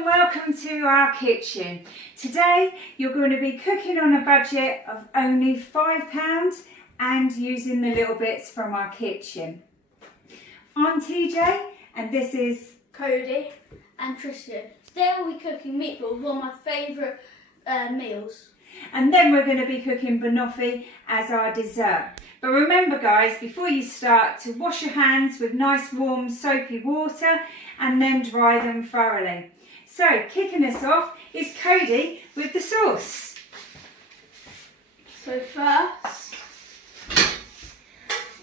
and welcome to our kitchen. Today you're going to be cooking on a budget of only £5 and using the little bits from our kitchen. I'm TJ and this is Cody and Tristan. Today we'll be cooking meatballs, one of my favourite meals. And then we're going to be cooking banoffee as our dessert. But remember guys, before you start, to wash your hands with nice warm soapy water and then dry them thoroughly. So kicking us off is Cody with the sauce. So first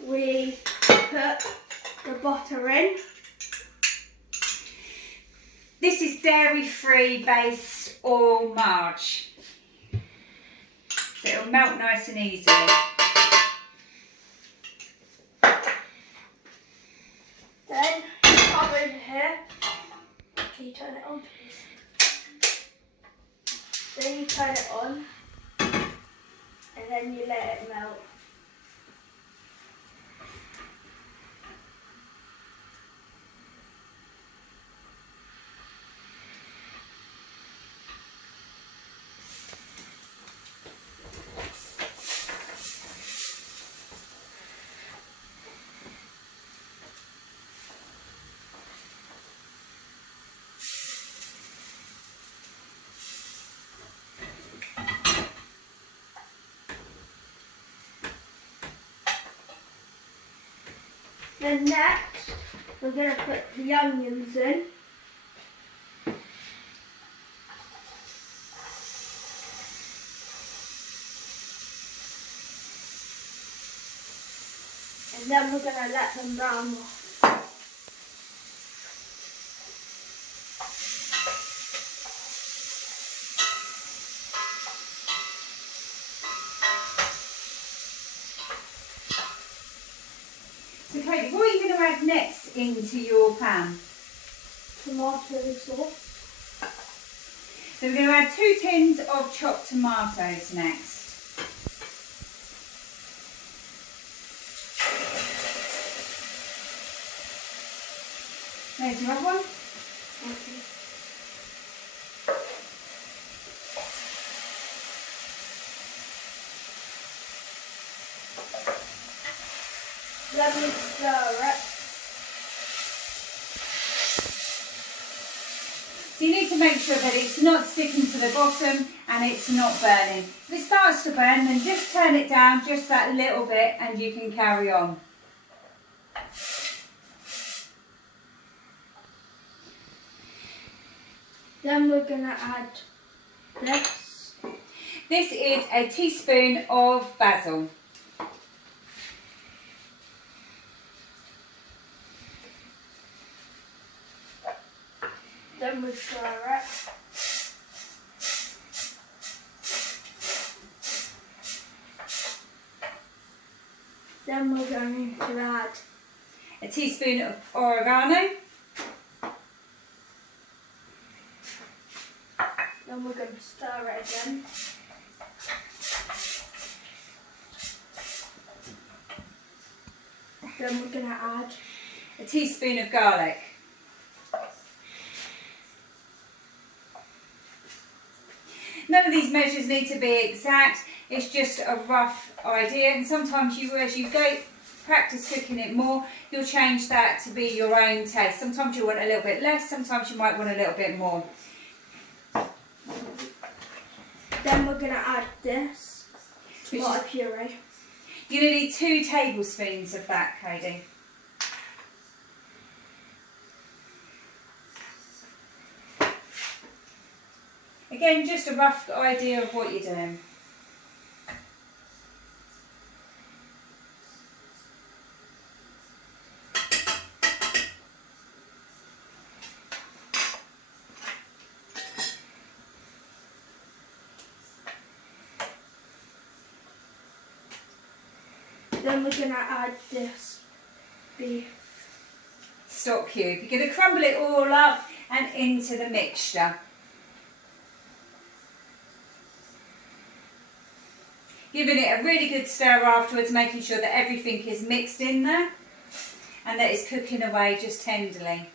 we put the butter in. This is dairy-free based or marge. So it'll melt nice and easily. Then come over here. Can you turn it on, please? Then you turn it on, and then you let it melt. Then next, we're going to put the onions in. And then we're going to let them brown off. So Cody, what are you going to add next into your pan? Tomato sauce. So we're going to add 2 tins of chopped tomatoes next. There, do you have one? Okay. Let me stir it. So you need to make sure that it's not sticking to the bottom and it's not burning. If it starts to burn, then just turn it down just that little bit and you can carry on. Then we're going to add this. This is a teaspoon of basil. Then we stir it. Then we're going to add A teaspoon of oregano. Then we're going to stir it again. Then we're going to add A teaspoon of garlic. None of these measures need to be exact, it's just a rough idea, and sometimes as you go practice cooking it more, you'll change that to be your own taste. Sometimes you want a little bit less, sometimes you might want a little bit more. Then we're going to add this tomato puree. You're going to need 2 tablespoons of that, Cody. Again, just a rough idea of what you're doing. Then we're going to add this beef stock cube. You're going to crumble it all up and into the mixture. Giving it a really good stir afterwards, making sure that everything is mixed in there and that it's cooking away just tenderly.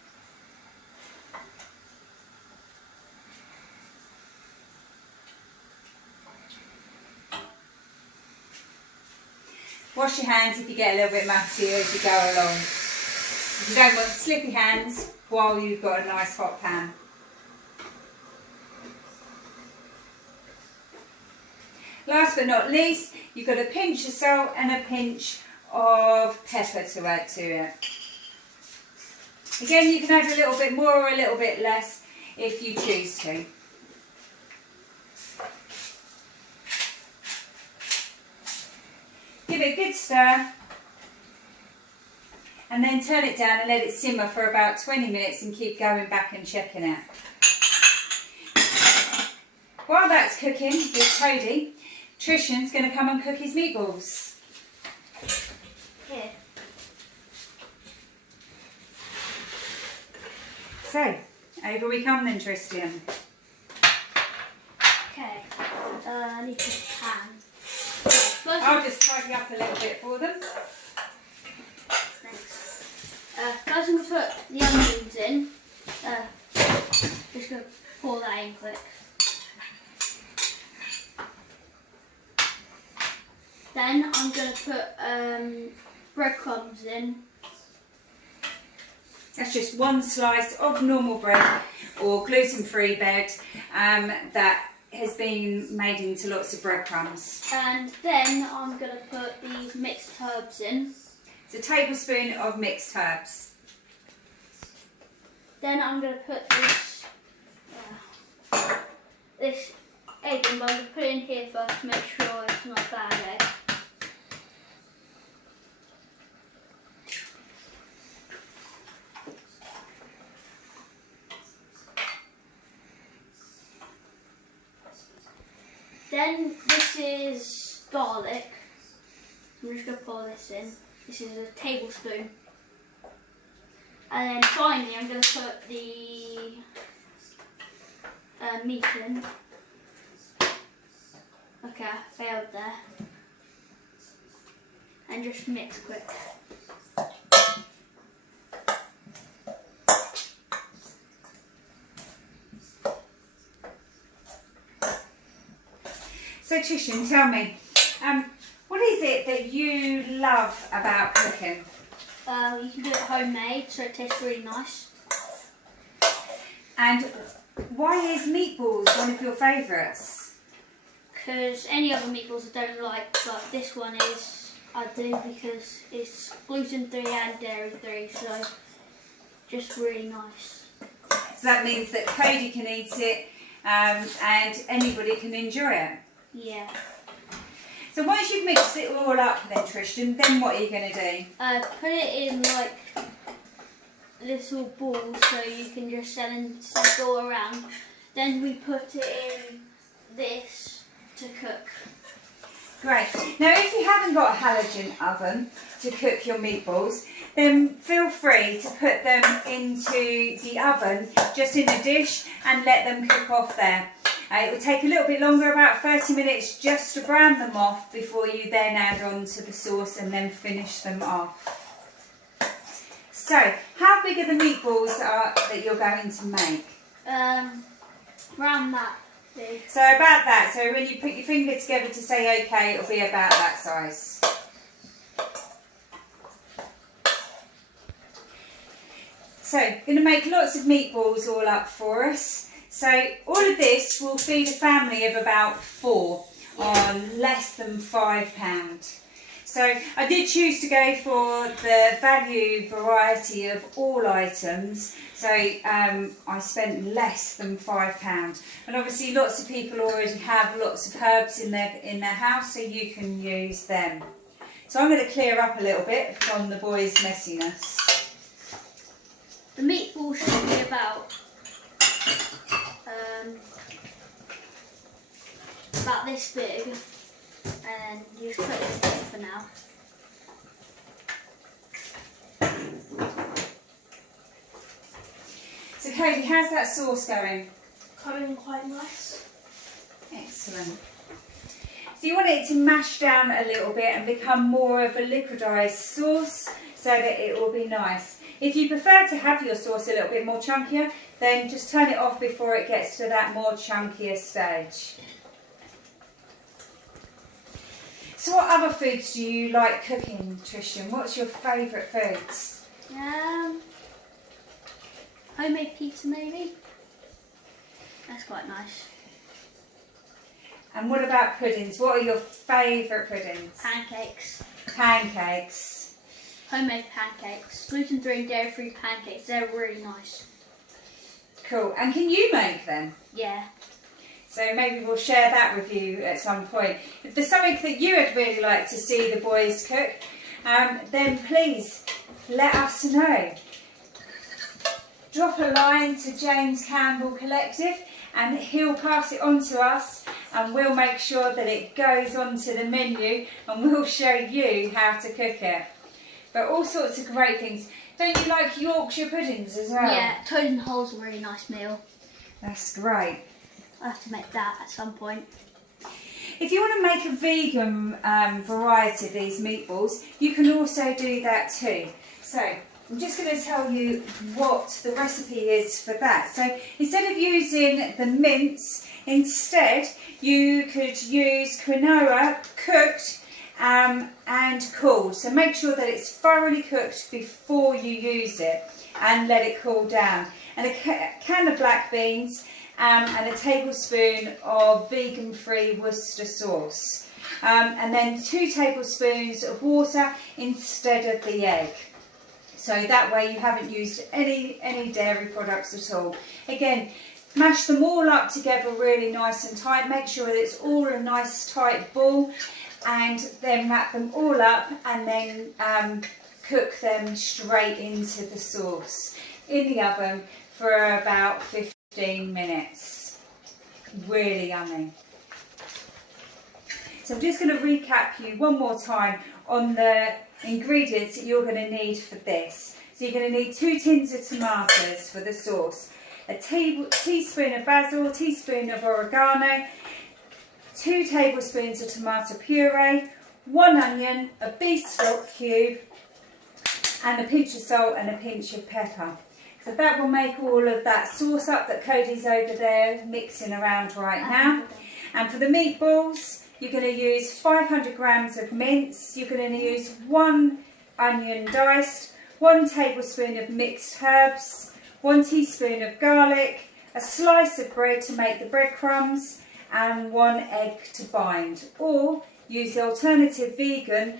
Wash your hands if you get a little bit messy as you go along. You don't want slippy hands while you've got a nice hot pan. Last but not least, you've got a pinch of salt and a pinch of pepper to add to it. Again, you can add a little bit more or a little bit less if you choose to. Give it a good stir and then turn it down and let it simmer for about 20 minutes and keep going back and checking it. While that's cooking with Cody, Tristian's going to come and cook his meatballs. Here. So, over we come then, Tristian. Okay, I need to pan. I'll just tidy up a little bit for them. Thanks. First I'm going to put the onions in. Just going to pour that in quick. Then I'm going to put breadcrumbs in. That's just one slice of normal bread or gluten-free bread that has been made into lots of breadcrumbs. And then I'm going to put these mixed herbs in. It's a tablespoon of mixed herbs. Then I'm going to put this egg in, but I'm going to put it in here first to make sure it's not a bad egg. Then this is garlic. I'm just going to pour this in. This is a tablespoon. And then finally I'm going to put the meat in. Okay, I failed there. And just mix quick. So Tristian, tell me, what is it that you love about cooking? You can do it homemade, so it tastes really nice. And why is meatballs one of your favourites? Because any other meatballs I don't like, but this one I do because it's gluten-free and dairy-free, so just really nice. So that means that Cody can eat it and anybody can enjoy it. Yeah. So once you've mixed it all up then, Tristian, then what are you going to do? Put it in like little balls so you can just set it all around. Then we put it in this to cook. Great. Now if you haven't got a halogen oven to cook your meatballs, then feel free to put them into the oven just in a dish and let them cook off there. It will take a little bit longer, about 30 minutes, just to brown them off before you then add on to the sauce and then finish them off. So, how big are the meatballs that you're going to make? Around that big. So about that, so when you put your finger together to say okay, it'll be about that size. So, going to make lots of meatballs all up for us. So all of this will feed a family of about 4 on less than £5. So I did choose to go for the value variety of all items. So I spent less than £5. And obviously lots of people already have lots of herbs in their house, so you can use them. So I'm going to clear up a little bit from the boys' messiness. The meatballs should be about this big, and you just put it in here for now. So Cody, how's that sauce going? Coming quite nice. Excellent. So you want it to mash down a little bit and become more of a liquidised sauce so that it will be nice. If you prefer to have your sauce a little bit more chunkier, then just turn it off before it gets to that more chunkier stage. So what other foods do you like cooking, Tristian? What's your favourite foods? Homemade pizza maybe. That's quite nice. And what about puddings? What are your favourite puddings? Pancakes. Pancakes. Homemade pancakes. Gluten-free and dairy-free pancakes. They're really nice. Cool. And can you make them? Yeah. So maybe we'll share that with you at some point. If there's something that you would really like to see the boys cook, then please let us know. Drop a line to James Campbell Collective and he'll pass it on to us, and we'll make sure that it goes onto the menu and we'll show you how to cook it. But all sorts of great things. Don't you like Yorkshire puddings as well? Yeah, toad and hole's a really nice meal. That's great. I'll have to make that at some point. If you want to make a vegan variety of these meatballs, you can also do that too. So I'm just going to tell you what the recipe is for that. So instead of using the mince, instead you could use quinoa cooked and cooled. So make sure that it's thoroughly cooked before you use it and let it cool down. And a can of black beans and a tablespoon of vegan-free Worcester sauce. And then 2 tablespoons of water instead of the egg. So that way you haven't used any dairy products at all. Again, mash them all up together really nice and tight. Make sure that it's all a nice tight ball, and then wrap them all up and then cook them straight into the sauce in the oven for about 15 minutes. Really yummy. So I'm just going to recap you one more time on the ingredients that you're going to need for this. So you're going to need 2 tins of tomatoes for the sauce, a teaspoon of basil, a teaspoon of oregano, 2 tablespoons of tomato puree, 1 onion, a beef stock cube, and a pinch of salt and a pinch of pepper. So that will make all of that sauce up that Cody's over there mixing around right now. And for the meatballs, you're going to use 500 grams of mince. You're going to use 1 onion diced, 1 tablespoon of mixed herbs, 1 teaspoon of garlic, a slice of bread to make the breadcrumbs, and 1 egg to bind. Or use the alternative vegan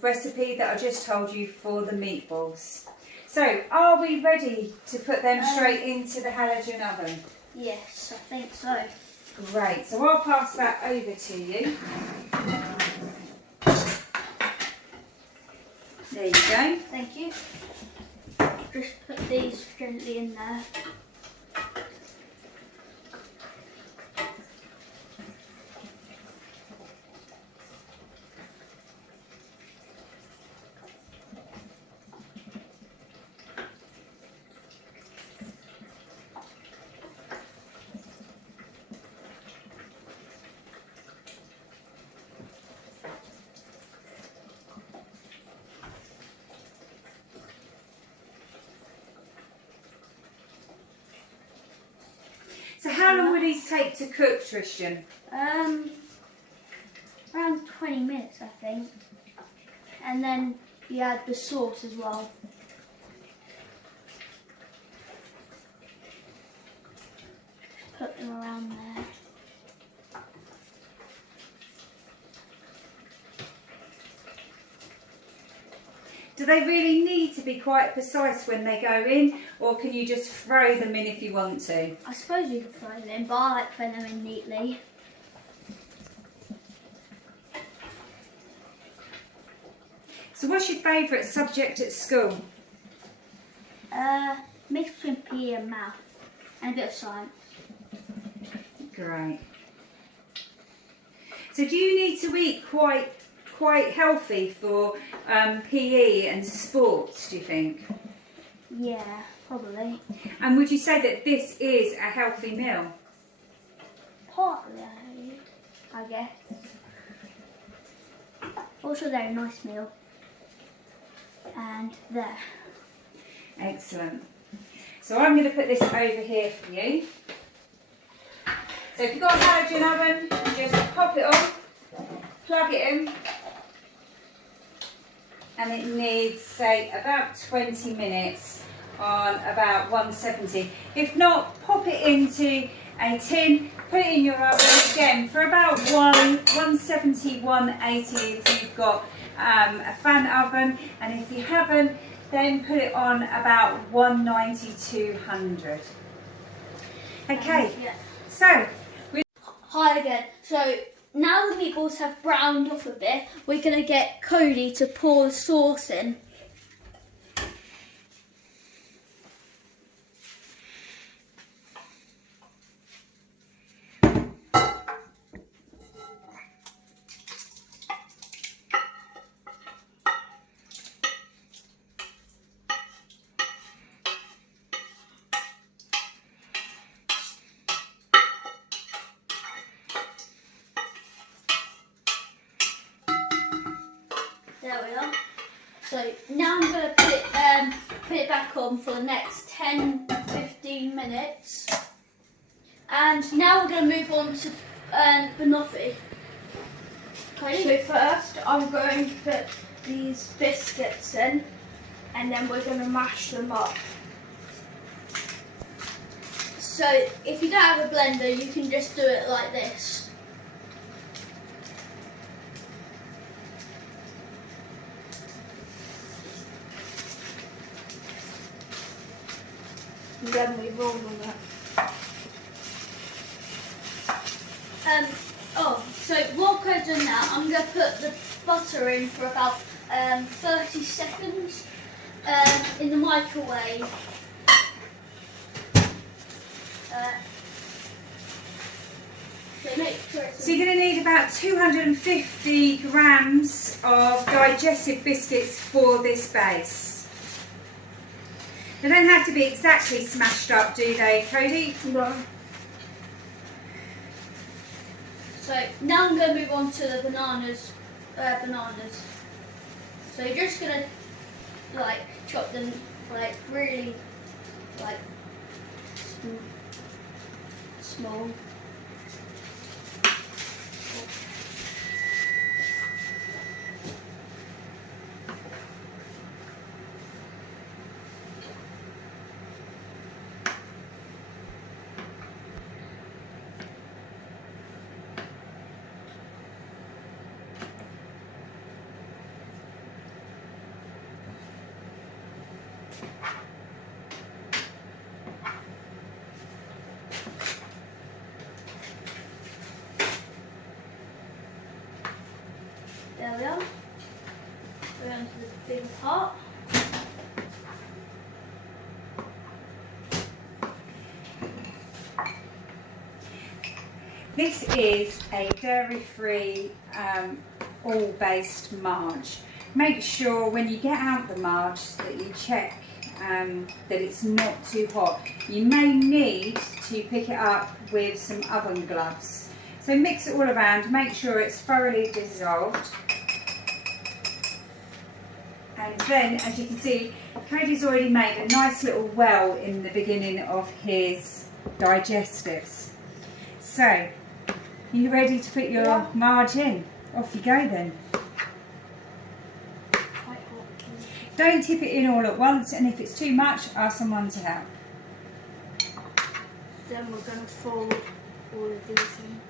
recipe that I just told you for the meatballs. So, are we ready to put them straight into the halogen oven? Yes, I think so. Great, so I'll pass that over to you. There you go. Thank you. Just put these gently in there. So how long would these take to cook, Tristian? Around 20 minutes, I think. And then you add the sauce as well. Put them around there. Do they really need to be quite precise when they go in, or can you just throw them in if you want to? I suppose you could throw them in, but I like putting them in neatly. So what's your favourite subject at school? Mix between PE and math, and a bit of science. Great. So do you need to eat quite healthy for PE and sports, do you think? Yeah, probably. And would you say that this is a healthy meal? Partly, I guess. Also, they're a nice meal. And there. Excellent. So I'm going to put this over here for you. So if you've got a halogen oven, just pop it on. plug it in, and it needs, say, about 20 minutes on about 170. If not, pop it into a tin, put it in your oven again for about 170, 180 if you've got a fan oven, and if you haven't, then put it on about 190, 200. Okay, Yeah. so Hi again. So now the meatballs have browned off a bit, we're going to get Cody to pour the sauce in. There we are. So now I'm going to put it back on for the next 10-15 minutes. And now we're going to move on to Banoffee. So first I'm going to put these biscuits in, and then we're going to mash them up. So if you don't have a blender, you can just do it like this. And then we roll them up. So while Cody's doing that, I'm going to put the butter in for about 30 seconds in the microwave. So you're going to need about 250 grams of digestive biscuits for this base. They don't have to be exactly smashed up, do they, Cody? No. So now I'm going to move on to the bananas. So you're just going to like chop them like really like small. There we are. We're onto the big pot. This is a dairy-free, oil-based marge. Make sure when you get out the marge that you check that it's not too hot. You may need to pick it up with some oven gloves. So mix it all around, make sure it's thoroughly dissolved. And then, as you can see, Cody's already made a nice little well in the beginning of his digestives. So, you ready to put your marge in? Off you go then. Don't tip it in all at once, and if it's too much, ask someone to help. Then we're going to fold all of these in.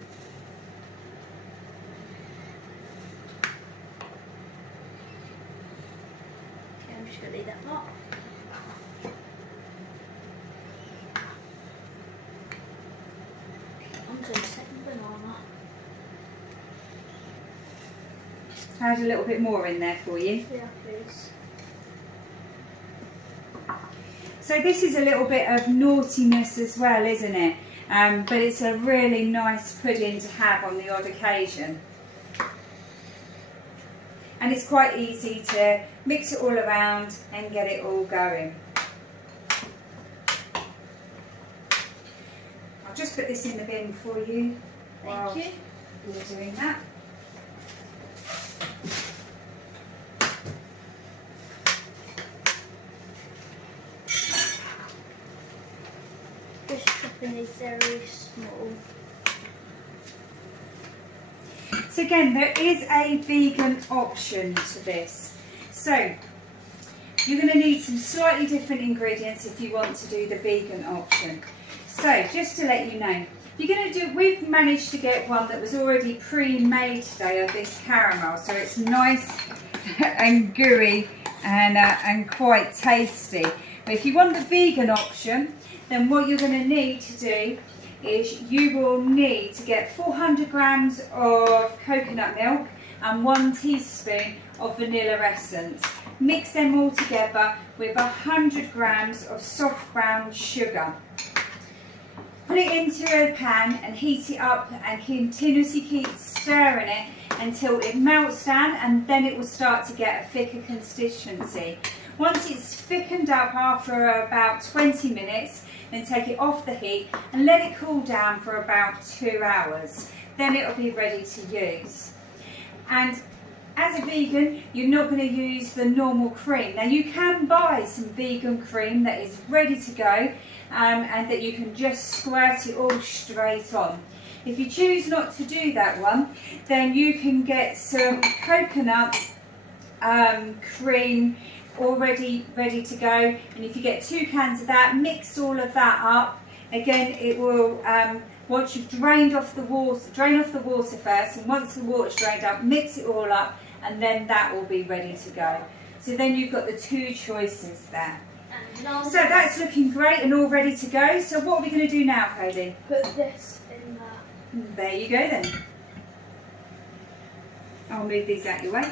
Okay, I'm just going to leave that mark. I'm going to set the banana. Add a little bit more in there for you. Yeah, please. So this is a little bit of naughtiness as well, isn't it? But it's a really nice pudding to have on the odd occasion. And it's quite easy to mix it all around and get it all going. I'll just put this in the bin for you while you're doing that. This chopping is very small. So again, there is a vegan option to this. So you're going to need some slightly different ingredients if you want to do the vegan option. So just to let you know, you're going to do, we've managed to get one that was already pre-made today of this caramel, so it's nice and gooey and quite tasty. But if you want the vegan option, then what you're going to need to do is you will need to get 400 grams of coconut milk and 1 teaspoon of vanilla essence. Mix them all together with 100 grams of soft brown sugar. Put it into a pan and heat it up and continuously keep stirring it until it melts down, and then it will start to get a thicker consistency. Once it's thickened up after about 20 minutes, then take it off the heat and let it cool down for about 2 hours. Then it will be ready to use. And as a vegan, you're not going to use the normal cream. Now you can buy some vegan cream that is ready to go and that you can just squirt it all straight on. If you choose not to do that one, then you can get some coconut cream already ready to go, and if you get 2 cans of that, mix all of that up. Again, it will once you've drained off the water, drain off the water first, and once the water's drained up, mix it all up, and then that will be ready to go. So then you've got the 2 choices there. So that's looking great and all ready to go. So what are we going to do now, Cody? Put this in there. There you go then. I'll move these out your way.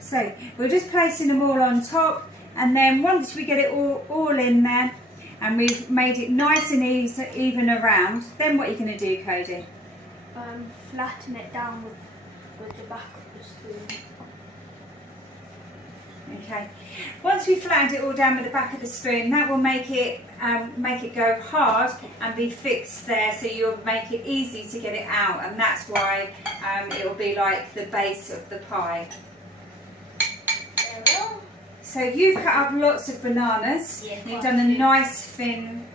So we're just placing them all on top, and then once we get it all in there and we've made it nice and even around, then what are you going to do, Cody? Flatten it down with the back of the spoon. Okay. Once we've flattened it all down with the back of the spoon, that will make it go hard and be fixed there, so you'll make it easy to get it out, and that's why it will be like the base of the pie. So you've cut up lots of bananas. Yeah, you've done a nice thin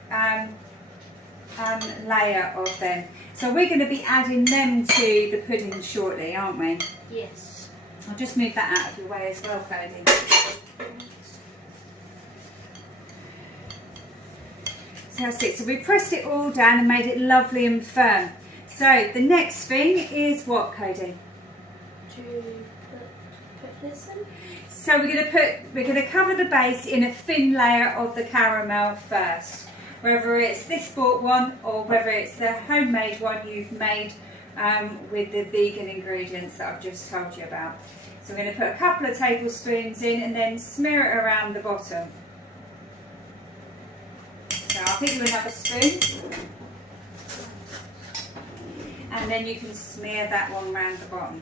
layer of them. So we're going to be adding them to the pudding shortly, aren't we? Yes. I'll just move that out of your way as well, Cody. So that's it. So we pressed it all down and made it lovely and firm. So the next thing is what, Cody? To put this in. So we're going to cover the base in a thin layer of the caramel first, whether it's this bought one or whether it's the homemade one you've made with the vegan ingredients that I've just told you about. So we're going to put a couple of tablespoons in and then smear it around the bottom. So I'll give you another spoon, and then you can smear that one around the bottom.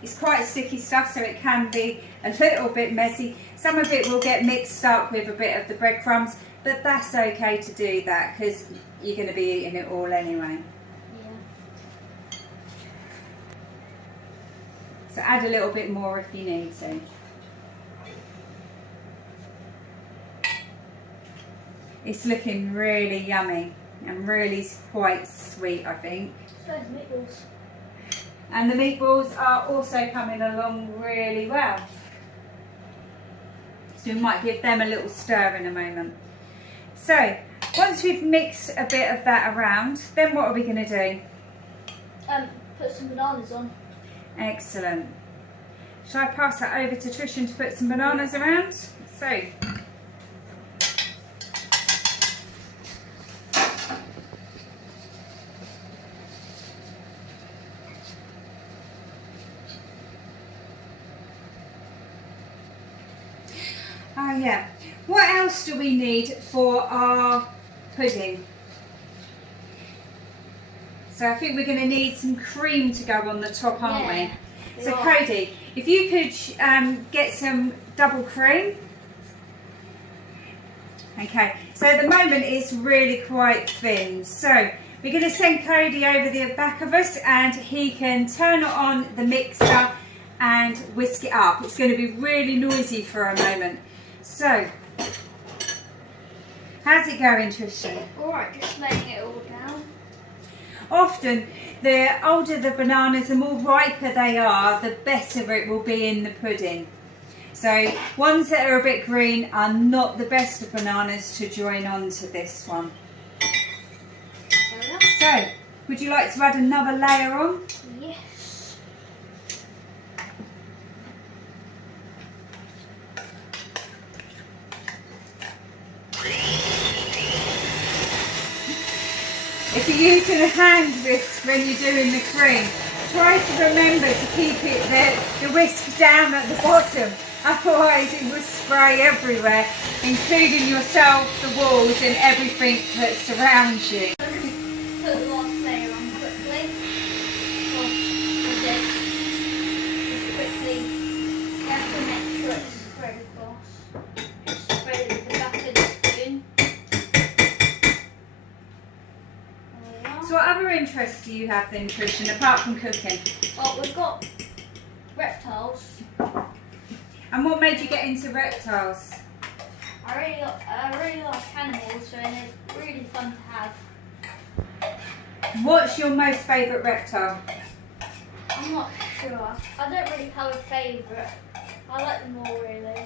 It's quite sticky stuff, so it can be a little bit messy. Some of it will get mixed up with a bit of the breadcrumbs, but that's okay to do that because you're going to be eating it all anyway. Yeah. So add a little bit more if you need to. It's looking really yummy and really quite sweet, I think. So meatballs. And the meatballs are also coming along really well. So we might give them a little stir in a moment. So once we've mixed a bit of that around, then what are we going to do? Put some bananas on. Excellent. Shall I pass that over to Tristian to put some bananas around? So. Oh yeah. What else do we need for our pudding? So I think we're going to need some cream to go on the top, aren't we? So Cody, if you could get some double cream. Okay, so at the moment it's really quite thin. So We're going to send Cody over the back of us and he can turn on the mixer and whisk it up. It's going to be really noisy for a moment. So, how's it going, Tristian? Alright, just laying it all down. Often, the older the bananas, the more riper they are, the better it will be in the pudding. So, ones that are a bit green are not the best of bananas to join on to this one. So, would you like to add another layer on? Yes. If you're using a hand whisk when you're doing the cream, try to remember to keep the whisk down at the bottom, otherwise it will spray everywhere, including yourself, the walls and everything that surrounds you. Put the last layer on quickly. Just quickly. You have to make sure it's spread across. Spread it with the back of the spoon. So what other interests do you have then, Tristian, apart from cooking? Well, we've got reptiles. And what made you get into reptiles? I really like animals, so they're really fun to have. What's your most favourite reptile? I'm not sure. I don't really have a favourite. I like them all really.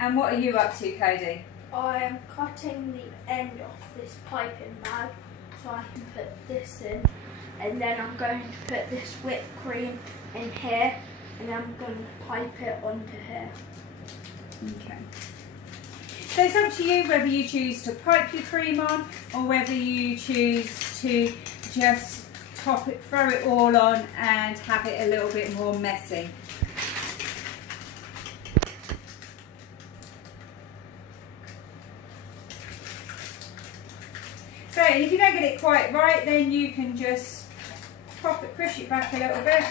And what are you up to, Cody? I am cutting the end off this piping bag so I can put this in, and then I'm going to put this whipped cream in here, and then I'm going to pipe it onto here. Okay. So it's up to you whether you choose to pipe your cream on or whether you choose to just top it, throw it all on and have it a little bit more messy. So if you don't get it quite right, then you can just push it back a little bit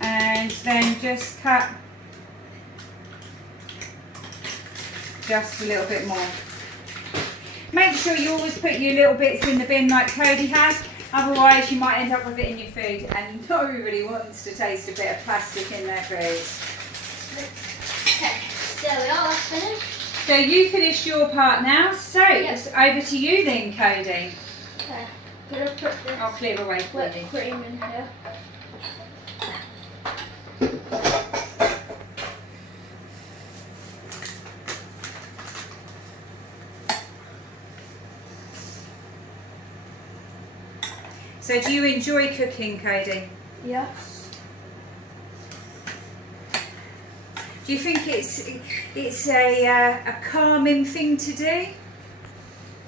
and then just cut just a little bit more. Make sure you always put your little bits in the bin like Cody has, otherwise you might end up with it in your food, and nobody wants to taste a bit of plastic in their food. Okay, there we are, that's finished. So you finished your part now, so Yep. it's over to you then, Cody. Okay, I'm going to put this I'll clear away for you. whipped cream in here. So do you enjoy cooking, Cody? Yes. Do you think it's a calming thing to do? I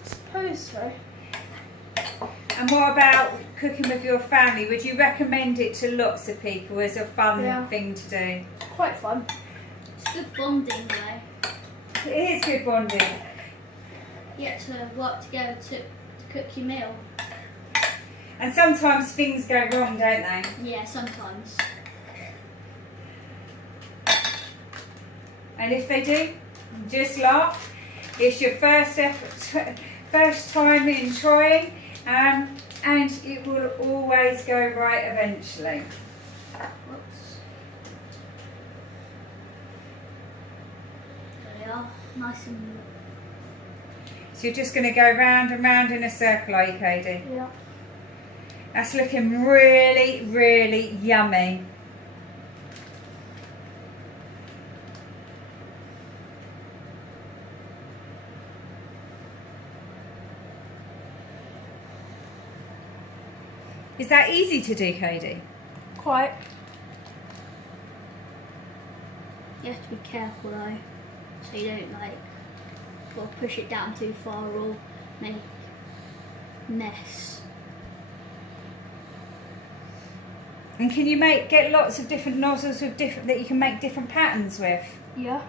suppose so. And what about cooking with your family? Would you recommend it to lots of people as a fun thing to do? It's quite fun. It's good bonding though. It is good bonding. You get to work together to cook your meal. And sometimes things go wrong, don't they? Yeah, sometimes. And if they do, just laugh. It's your first effort, first time in trying, and it will always go right eventually. Whoops. There we are, nice and... So you're just going to go round and round in a circle, are you, Cody? Yeah. That's looking really, really yummy. Is that easy to do, Cody? Quite. You have to be careful though, so you don't push it down too far or make mess. And can you get lots of different nozzles with that you can make different patterns with? Yeah.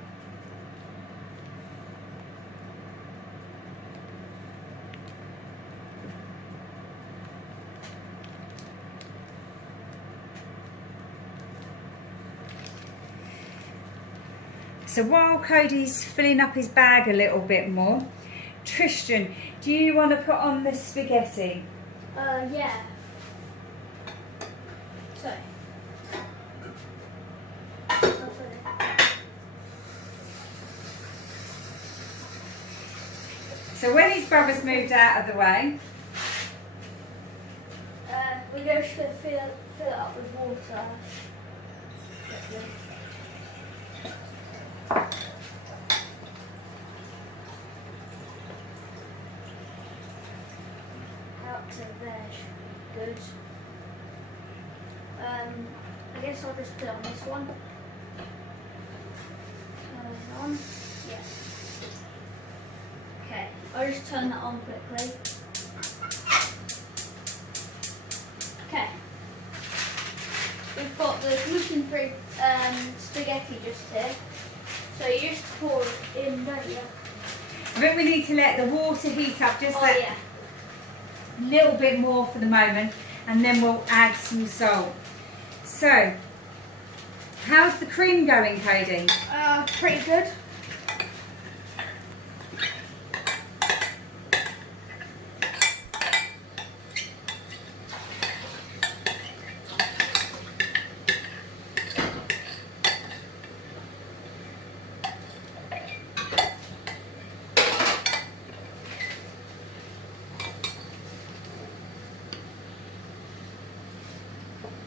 So while Cody's filling up his bag a little bit more, Tristan, do you want to put on the spaghetti? Yeah. So. So when his brother's moved out of the way, we're just going to fill it up with water. Out to there, good. I guess I'll just put it on this one. Turn it on. Yes. Okay, I'll just turn that on quickly. Okay. We've got the gluten-free spaghetti just here. So you just pour it in, don't you? I think we need to let the water heat up just a yeah. little bit more for the moment, and then we'll add some salt. So, how's the cream going, Cody? Pretty good.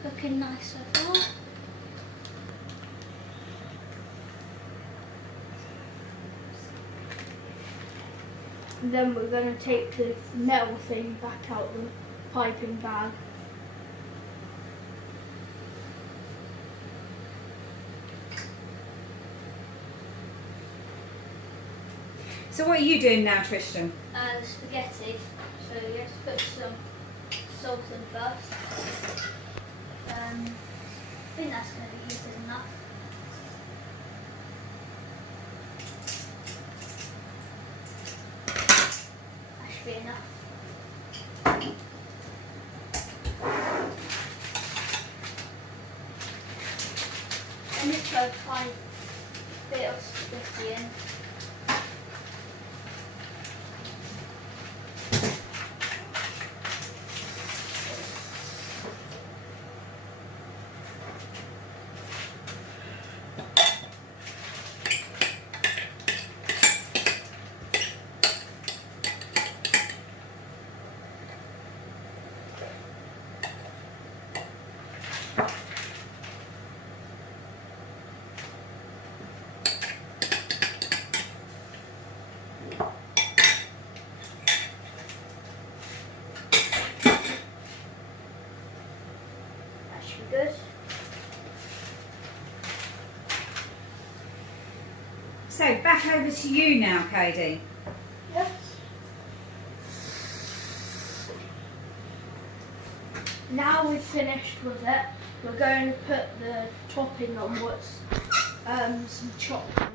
Looking nice so far. And then we're going to take the metal thing back out the piping bag. So what are you doing now, Tristan? The spaghetti. So you have to put some salt in first. I think that's going to be heated enough. That should be enough. And just put a tiny bit of spaghetti in. Good. So back over to you now, Cody. Yes. Now we've finished with it, we're going to put the topping on what's some chocolate.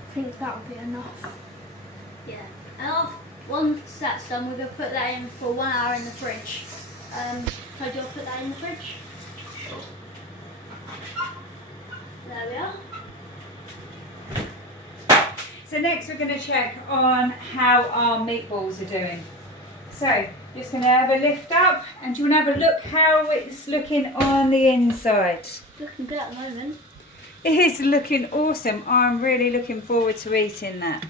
I think that'll be enough. Yeah. And once that's done, we're going to put that in for 1 hour in the fridge. So do you put that in the fridge? There we are. So next we're going to check on how our meatballs are doing. So just going to have a lift up, and do you want to have a look how it's looking on the inside? Looking good at the moment. It is looking awesome. I'm really looking forward to eating that.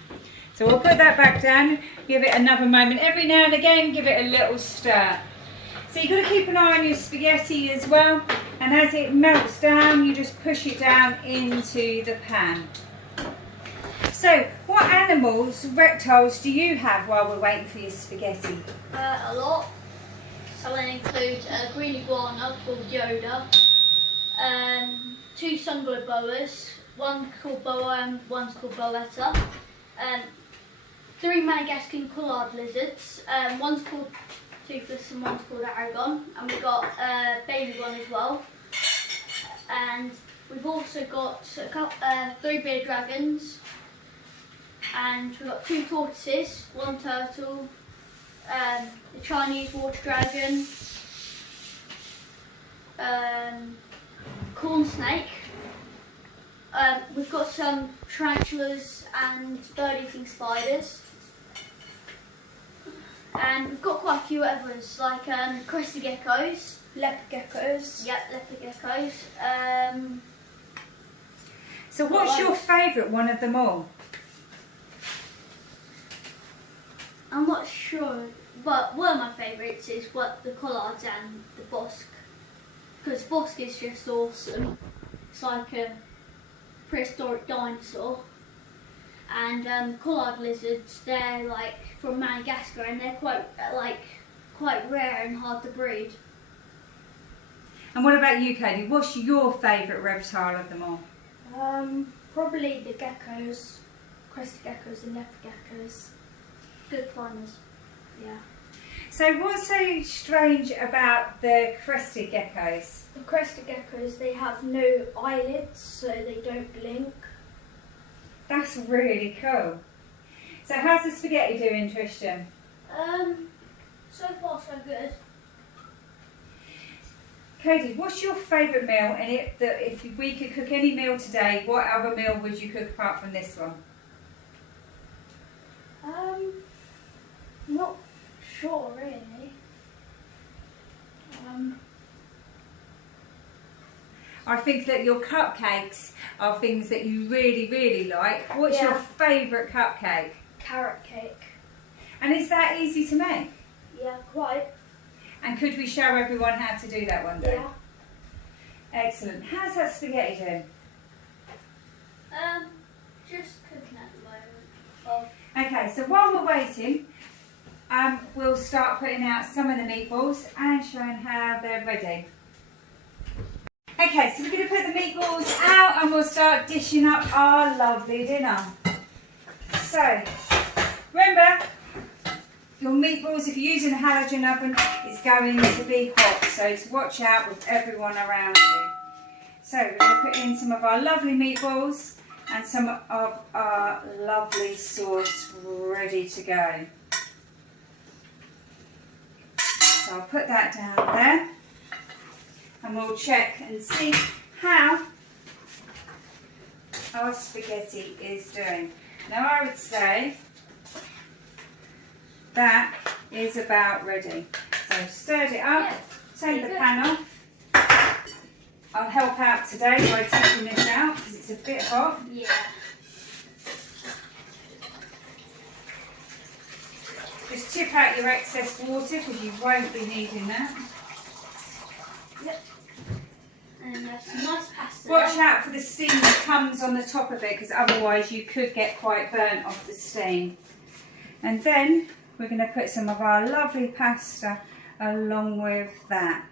So we'll put that back down, give it another moment. Every now and again, give it a little stir. So you've got to keep an eye on your spaghetti as well. And as it melts down, you just push it down into the pan. So what animals, reptiles, do you have while we're waiting for your spaghetti? A lot. So that includes a green iguana called Yoda, 2 sunglow boas, one called boa and one's called boetta, 3 Madagascan collared lizards. One's called Toothless and one's called Aragon, and we've got a baby one as well. And we've also got 3 bearded dragons, and we've got 2 tortoises, 1 turtle, the Chinese water dragon, corn snake. We've got some tarantulas and bird-eating spiders. And we've got quite a few others, like crested geckos. Leopard geckos. Yep, leopard geckos. So what's your favourite one of them all? I'm not sure, but one of my favourites is the collards and the bosque. Because bosque is just awesome. It's like a prehistoric dinosaur. And collard lizards, they're like from Madagascar, and they're quite rare and hard to breed. And what about you, Cody? What's your favourite reptile of them all? Probably the geckos, crested geckos and leopard geckos. Good climbers. Yeah. So what's so strange about the crested geckos? The crested geckos, they have no eyelids, so they don't blink. That's really cool. So how's the spaghetti doing, Tristan? So far so good. Cody, what's your favourite meal? And if we could cook any meal today, what other meal would you cook apart from this one? Not sure really. I think that your cupcakes are things that you really, really like. What's your Yeah. favourite cupcake? Carrot cake. And is that easy to make? Yeah, quite. And could we show everyone how to do that one day? Yeah. Excellent. How's that spaghetti doing? Just cooking at the moment. Okay, so while we're waiting, we'll start putting out some of the meatballs and showing how they're ready. Okay, so we're going to put the meatballs out and we'll start dishing up our lovely dinner. So, remember, your meatballs, if you're using a halogen oven, it's going to be hot. So to watch out with everyone around you. So we're going to put in some of our lovely meatballs and some of our lovely sauce ready to go. So I'll put that down there. And we'll check and see how our spaghetti is doing. Now I would say that is about ready. So stirred it up, take the pan off. I'll help out today by taking this out because it's a bit hot. Yeah. Just tip out your excess water because you won't be needing that. Yep. And there's some nice pasta. Watch out for the steam that comes on the top of it because otherwise you could get quite burnt off the steam. And then we're going to put some of our lovely pasta along with that.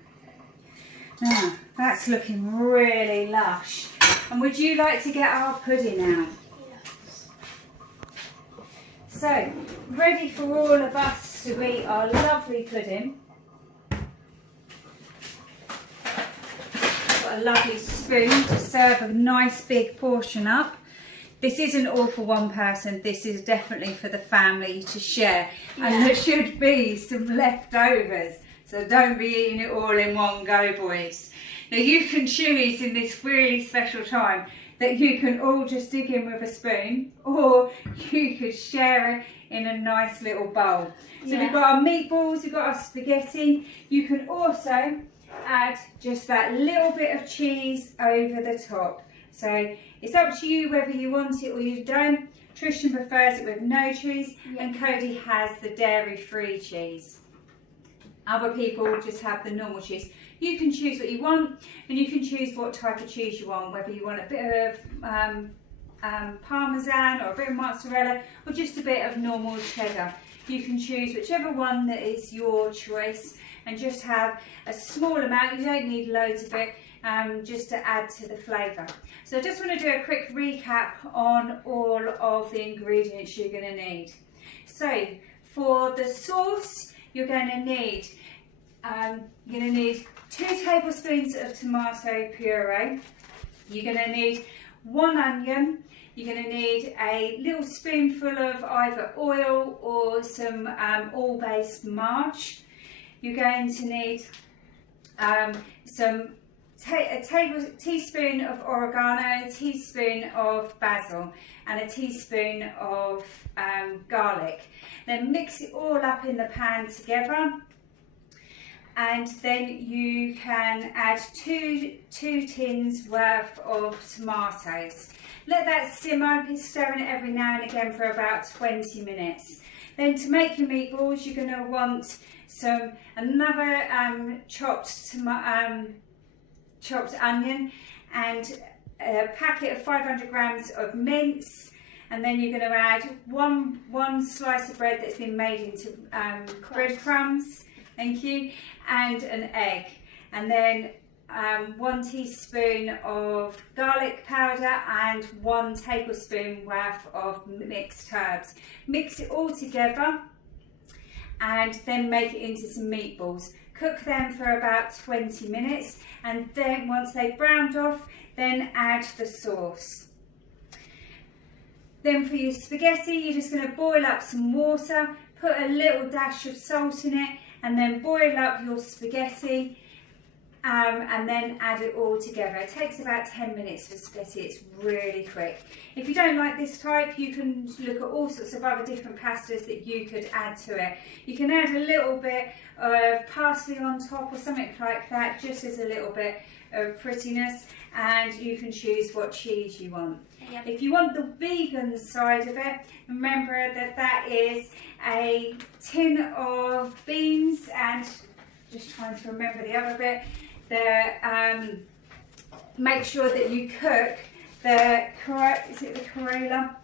Now, that's looking really lush. And would you like to get our pudding out? Yes. So, ready for all of us to eat our lovely pudding. Got a lovely spoon to serve a nice big portion up. This isn't all for one person, this is definitely for the family to share. And there should be some leftovers, so don't be eating it all in one go, boys. Now you can choose in this really special time that you can all just dig in with a spoon, or you could share it in a nice little bowl. So we've got our meatballs, we've got our spaghetti. You can also add just that little bit of cheese over the top. So it's up to you whether you want it or you don't. Tristan prefers it with no cheese, and Cody has the dairy-free cheese. Other people just have the normal cheese. You can choose what you want, and you can choose what type of cheese you want, whether you want a bit of Parmesan or a bit of mozzarella or just a bit of normal cheddar. You can choose whichever one that is your choice and just have a small amount. You don't need loads of it, just to add to the flavour. So I just want to do a quick recap on all of the ingredients you're going to need. So for the sauce, you're going to need 2 tablespoons of tomato puree. You're going to need 1 onion. You're going to need a little spoonful of either oil or some all-based margarine. You're going to need a teaspoon of oregano, a teaspoon of basil, and a teaspoon of garlic. Then mix it all up in the pan together, and then you can add two tins worth of tomatoes. Let that simmer, be stirring it every now and again for about 20 minutes. Then to make your meatballs, you're going to want another chopped onion and a packet of 500 grams of mince, and then you're going to add one slice of bread that's been made into breadcrumbs, thank you, and an egg, and then 1 teaspoon of garlic powder and 1 tablespoon worth of mixed herbs. Mix it all together and then make it into some meatballs. Cook them for about 20 minutes, and then once they've browned off, then add the sauce. Then for your spaghetti, you're just going to boil up some water, put a little dash of salt in it, and then boil up your spaghetti, and then add it all together. It takes about 10 minutes for spaghetti, it's really quick. If you don't like this type, you can look at all sorts of other different pastas that you could add to it. You can add a little bit of parsley on top or something like that, just as a little bit of prettiness, and you can choose what cheese you want. Yep. If you want the vegan side of it, remember that is a tin of beans, and just trying to remember the other bit, make sure that you cook the Corolla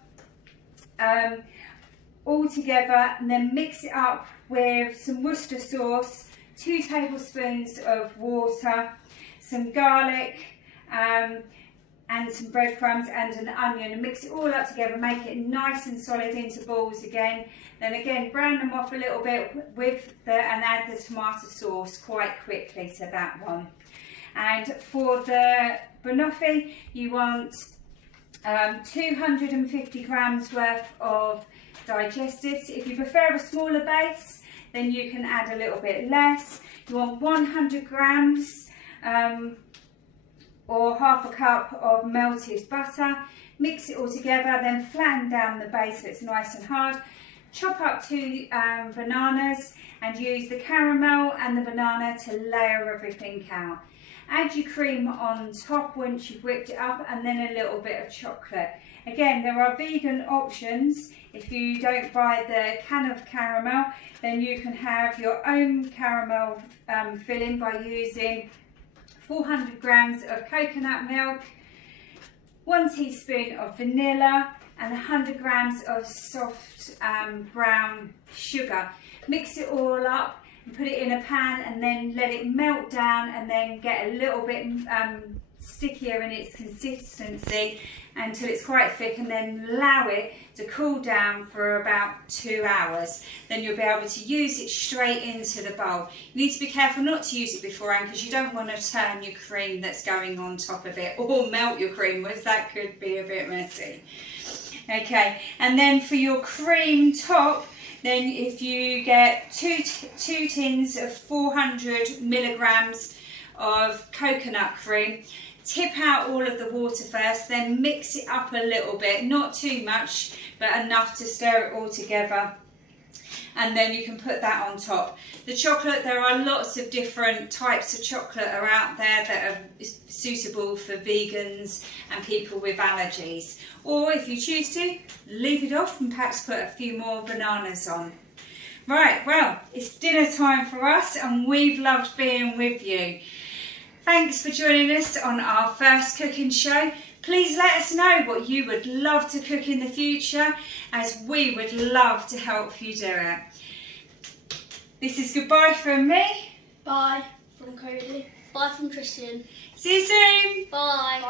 all together, and then mix it up with some Worcester sauce, 2 tablespoons of water, some garlic, and some breadcrumbs and an onion, and mix it all up together. Make it nice and solid into balls again. Then again, brown them off a little bit and add the tomato sauce quite quickly to that one. And for the banoffee, you want 250 grams worth of digestives. If you prefer a smaller base, then you can add a little bit less. You want 100 grams or half a cup of melted butter. Mix it all together, then flatten down the base so it's nice and hard. Chop up 2 bananas and use the caramel and the banana to layer everything out. Add your cream on top once you've whipped it up, and then a little bit of chocolate. Again, there are vegan options. If you don't buy the can of caramel, then you can have your own caramel filling by using 400 grams of coconut milk, 1 teaspoon of vanilla, and 100 grams of soft brown sugar. Mix it all up and put it in a pan, and then let it melt down, and then get a little bit stickier in its consistency until it's quite thick, and then allow it to cool down for about 2 hours. Then you'll be able to use it straight into the bowl. You need to be careful not to use it beforehand, because you don't want to turn your cream that's going on top of it, or melt your cream, because that could be a bit messy. Okay, and then for your cream top, then if you get two tins of 400 milligrams of coconut cream, tip out all of the water first, then mix it up a little bit, not too much, but enough to stir it all together. And then you can put that on top. The chocolate, there are lots of different types of chocolate are out there that are suitable for vegans and people with allergies. Or if you choose to, leave it off and perhaps put a few more bananas on. Right, well, it's dinner time for us, and we've loved being with you. Thanks for joining us on our first cooking show. Please let us know what you would love to cook in the future, as we would love to help you do it. This is goodbye from me. Bye from Cody. Bye from Tristan. See you soon. Bye. Bye.